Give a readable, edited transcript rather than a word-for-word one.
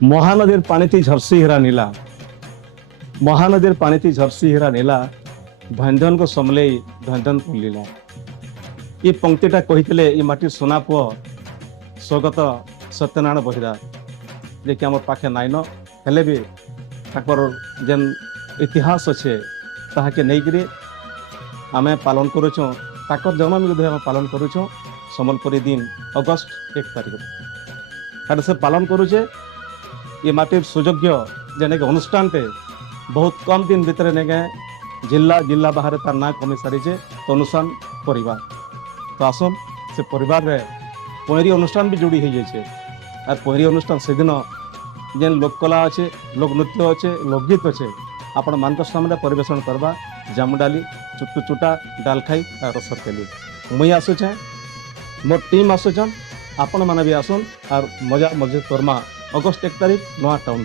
মহানদীর পানিতে ঝরসি হীরা নীলা মহানদীর পানিতে ঝরসি হীরা নীলা ভঞ্জনক সমলেই ভঞ্জন লীলা। এই পঙ্ক্তিটা কহিଥିଲେ এই মাটির সোনা পুଅ ସ୍ୱର୍ଗତ ସତ୍ୟନାରାୟଣ ବହିଦାର, ଯେ କି আমার পাখে নাইন হেলে বি তাকর যেন ইতিহাস আছে তাহাকে নেইকরি আমি পালন করুছু। তাকর জন্ম বিধি আমি পালন করুছু সম্বলপুরী দিন অগস্ট 1 তারিখ কারণ সে পালন করুছে। ये माटिर सुयोग्य जेने अनुष्ठानटे बहुत कम दिन भितर नेगे जिला जिला बाहर तार ना कमी सारी अनुष्ठान परिवार। तो आसन से परिवार रे पहरी अनुष्ठान भी जोड़ी हो जाए। और पहरी अनुष्ठान से दिन जेन लोककला अच्छे, लोक नृत्य अच्छे, लोकगीत अच्छे आपण मान सामने परिवेशन करवा। जामुडाली चुटू चुटा डाल खाई रसर केली मुई आसुचे, मोर टीम आसुचन, आपण मैंने भी आसन और मजा मजे करमा। अगस्ट 1 तारीख नवा टाउन।